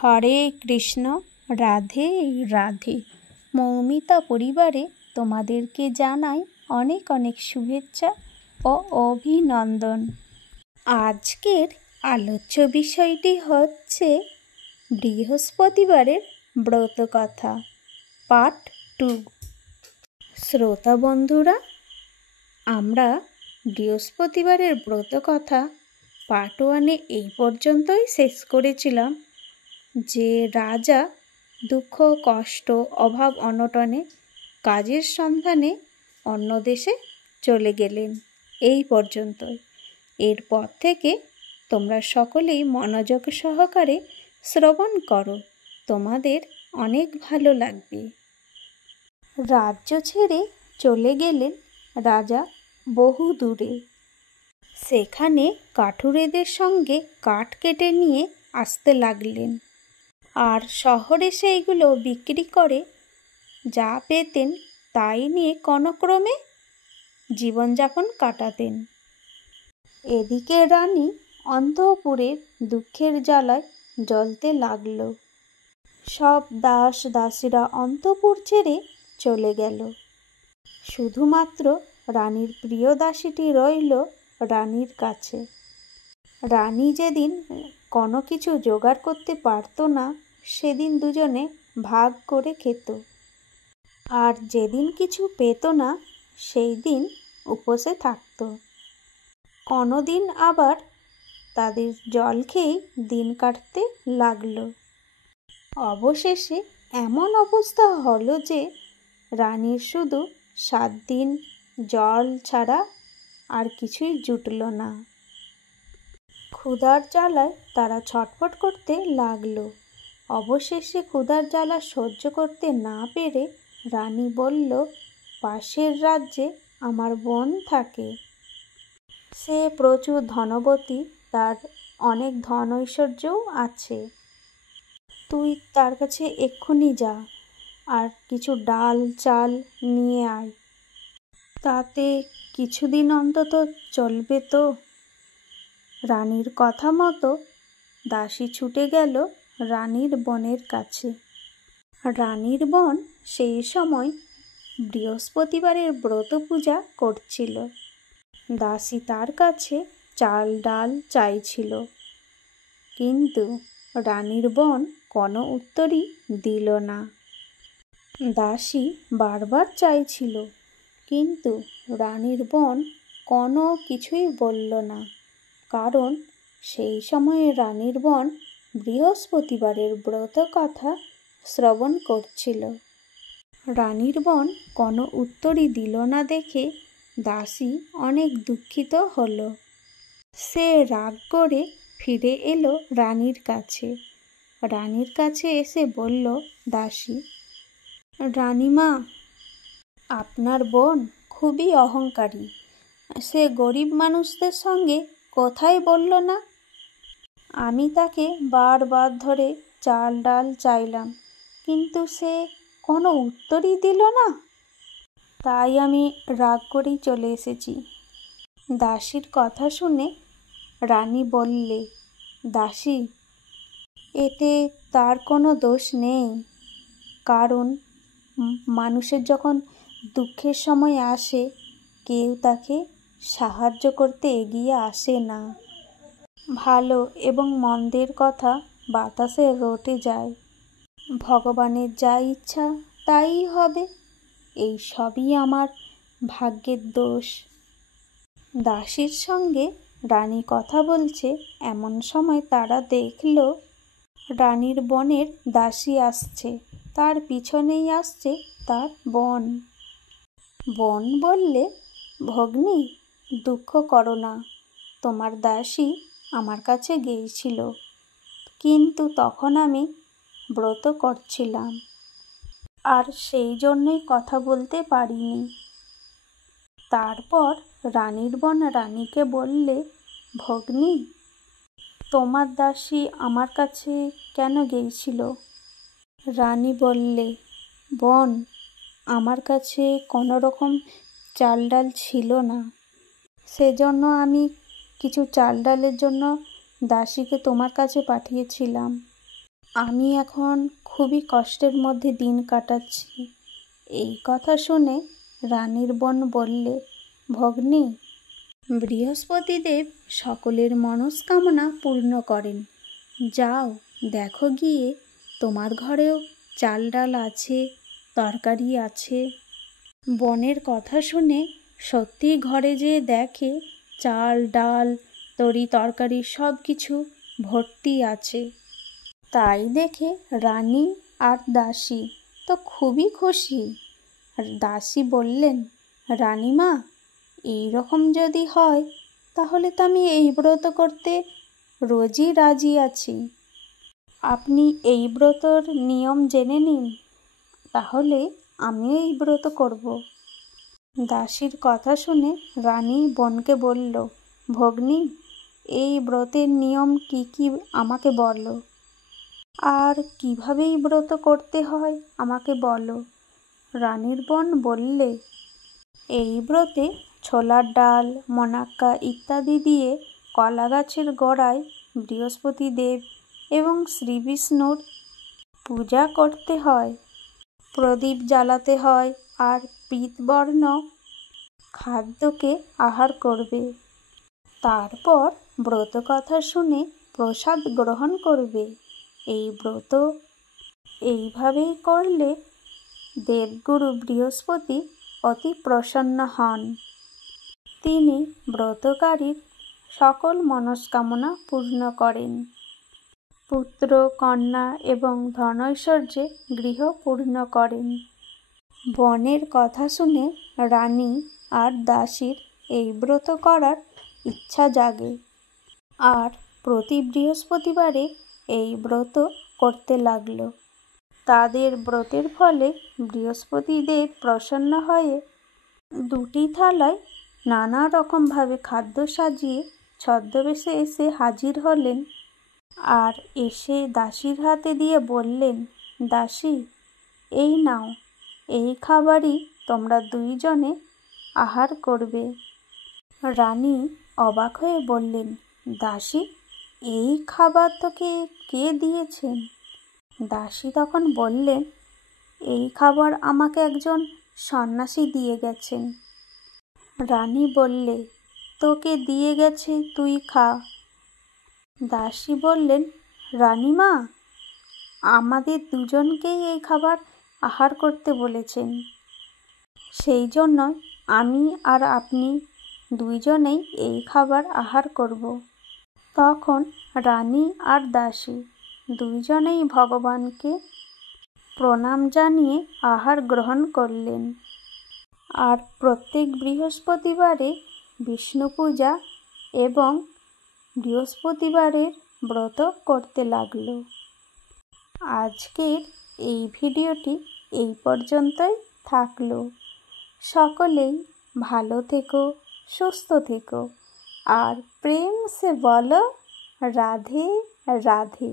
হরে কৃষ্ণ, রাধে রাধে। মৌমিতা পরিবারে তোমাদেরকে জানাই অনেক অনেক শুভেচ্ছা ও অভিনন্দন। আজকের আলোচ্য বিষয়টি হচ্ছে বৃহস্পতিবারের ব্রতকথা পার্ট 2। শ্রোতা বন্ধুরা, আমরা বৃহস্পতিবারের ব্রতকথা পার্ট 1-এ এই পর্যন্তই শেষ করেছিলাম যে রাজা দুঃখ কষ্ট অভাব অনটনে কাজের সন্ধানে অন্য দেশে চলে গেলেন। এই পর্যন্তই। এরপর থেকে তোমরা সকলেই মনোযোগ সহকারে শ্রবণ করো, তোমাদের অনেক ভালো লাগবে। রাজ্য ছেড়ে চলে গেলেন রাজা বহু দূরে। সেখানে কাঠুরেদের সঙ্গে কাঠ কেটে নিয়ে আসতে লাগলেন, আর শহরে সেইগুলো বিক্রি করে যা পেতেন তাই নিয়ে কোনোক্রমে জীবনযাপন কাটাতেন। এদিকে রানী অন্তঃপুরের দুঃখের জ্বালায় জ্বলতে লাগল। সব দাস দাসীরা অন্তঃপুর ছেড়ে চলে গেল। শুধুমাত্র রানীর প্রিয় দাসীটি রইল রানীর কাছে। রানী যেদিন কোনো কিছু জোগাড় করতে পারত না, সেদিন দুজনে ভাগ করে খেত, আর যেদিন কিছু পেত না সেই দিন উপোসে থাকত। কোনো দিন আবার তাদের জল খেয়েই দিন কাটতে লাগলো। অবশেষে এমন অবস্থা হলো যে রানীর শুধু 7 দিন জল ছাড়া আর কিছুই জুটল না। ক্ষুধার জ্বালায় তারা ছটফট করতে লাগলো। অবশেষে ক্ষুধার জ্বালা সহ্য করতে না পেরে রানী বলল, পাশের রাজ্যে আমার বোন থাকে। সে প্রচুর ধনবতী, তার অনেক ধন ঐশ্বর্যও আছে। তুই তার কাছে এক্ষুনি যা, আর কিছু ডাল চাল নিয়ে আয়, তাতে কিছুদিন অন্তত চলবে তো। রানীর কথা মতো দাসী ছুটে গেল রানীর বোনের কাছে। রানীর বোন সেই সময় বৃহস্পতিবারের ব্রত পূজা করছিল। দাসী তার কাছে চাল ডাল চাইছিল, কিন্তু রানীর বোন কোনো উত্তরই দিল না। দাসী বারবার চাইছিল, কিন্তু রানীর বোন কোনো কিছুই বলল না, কারণ সেই সময়ে রানীর বোন বৃহস্পতিবারের ব্রত কথা শ্রবণ করছিল। রানীর বোন কোনো উত্তরই দিল না দেখে দাসী অনেক দুঃখিত হলো। সে রাগ করে ফিরে এলো রানীর কাছে। রানীর কাছে এসে বলল দাসী, রানীমা, আপনার বোন খুবই অহংকারী। সে গরিব মানুষদের সঙ্গে কথাই বলল না। আমি তাকে বারবার ধরে চাল ডাল চাইলাম, কিন্তু সে কোনো উত্তরই দিল না। তাই আমি রাগ করেই চলে এসেছি। দাসীর কথা শুনে রানী বললে, দাসী, এতে তার কোনো দোষ নেই, কারণ মানুষের যখন দুঃখের সময় আসে কেউ তাকে সাহায্য করতে এগিয়ে আসে না। ভালো এবং মন্দের কথা বাতাসে রটে যায়। ভগবানের যা ইচ্ছা তাই হবে। এই সবই আমার ভাগ্যের দোষ। দাসীর সঙ্গে রানী কথা বলছে, এমন সময় তারা দেখল রানীর বোনের দাসী আসছে, তার পিছনেই আসছে তার বোন। বোন বললে, ভগ্নী, দুঃখ করো না, তোমার দাসী আমার কাছে গিয়েছিল, কিন্তু তখন আমি ব্রত করছিলাম, আর সেই জন্যই কথা বলতে পারিনি। তারপর রানীর বোন রানীকে বললে, ভগ্নী, তোমার দাসী আমার কাছে কেন গিয়েছিল? রানী বললে, বোন, আমার কাছে কোনো রকম চাল ডাল ছিল না, সেজন্য আমি কিছু চাল ডালের জন্য দাসীকে তোমার কাছে পাঠিয়েছিলাম। আমি এখন খুবই কষ্টের মধ্যে দিন কাটাচ্ছি। এই কথা শুনে রানীর বোন বললে, ভগ্নী, বৃহস্পতিদেব সকলের মনস্কামনা পূর্ণ করেন। যাও, দেখো গিয়ে তোমার ঘরেও চাল ডাল আছে, তরকারি আছে। বোনের কথা শুনে সত্যি ঘরে যেয়ে দেখে চাল ডাল তরি তরকারি সব কিছু ভর্তি আছে। তাই দেখে রানী আর দাসী তো খুবই খুশি। দাসী বললেন, রানীমা, এই রকম যদি হয় তাহলে তো আমি এই ব্রত করতে রোজই রাজি আছি। আপনি এই ব্রতর নিয়ম জেনে নিন, তাহলে আমিও এই ব্রত করব। দাসীর কথা শুনে রানী বোনকে বলল, ভগ্নী, এই ব্রতের নিয়ম কি কি আমাকে বলো, আর কিভাবে এই ব্রত করতে হয় আমাকে বলো। রানীর বোন বললে, এই ব্রতে ছোলার ডাল, মনাক্কা ইত্যাদি দিয়ে কলা গাছের গোড়ায় বৃহস্পতিদেব এবং শ্রীবিষ্ণুর পূজা করতে হয়, প্রদীপ জ্বালাতে হয়, আর পীতবর্ণ খাদ্যকে আহার করবে। তারপর ব্রত কথা শুনে প্রসাদ গ্রহণ করবে। এই ব্রত এইভাবেই করলে দেবগুরু বৃহস্পতি অতি প্রসন্ন হন। তিনি ব্রতকারীর সকল মনস্কামনা পূর্ণ করেন। পুত্র, কন্যা এবং ধনৈশ্বর্যে গৃহ পূর্ণ করেন। বনের কথা শুনে রানী আর দাসীর এই ব্রত করার ইচ্ছা জাগে, আর প্রতি বৃহস্পতিবারে এই ব্রত করতে লাগলো। তাদের ব্রতের ফলে বৃহস্পতিদেব প্রসন্ন হয়ে দুটি থালায় নানা রকমভাবে খাদ্য সাজিয়ে ছদ্মবেশে এসে হাজির হলেন, আর এসে দাসীর হাতে দিয়ে বললেন, দাসী, এই নাও, এই খাবারই তোমরা দুইজনে আহার করবে। রানী অবাক হয়ে বললেন, দাসী, এই খাবার তোকে কে দিয়েছেন? দাসী তখন বললেন, এই খাবার আমাকে একজন সন্ন্যাসী দিয়ে গেছেন। রানী বললে, তোকে দিয়ে গেছে, তুই খা। দাসী বললেন, রানীমা, আমাদের দুজনকেই এই খাবার আহার করতে বলেছেন, সেই জন্য আমি আর আপনি দুইজনেই এই খাবার আহার করব। তখন রানী আর দাসী দুইজনেই ভগবানকে প্রণাম জানিয়ে আহার গ্রহণ করলেন, আর প্রত্যেক বৃহস্পতিবারে বিষ্ণু পূজা এবং বৃহস্পতিবারের ব্রত করতে লাগলো। আজকের এই ভিডিওটি এই পর্যন্তই থাকলো। সকলেই ভালো থেকো, সুস্থ থেকো, আর প্রেম সে বলো রাধে রাধে।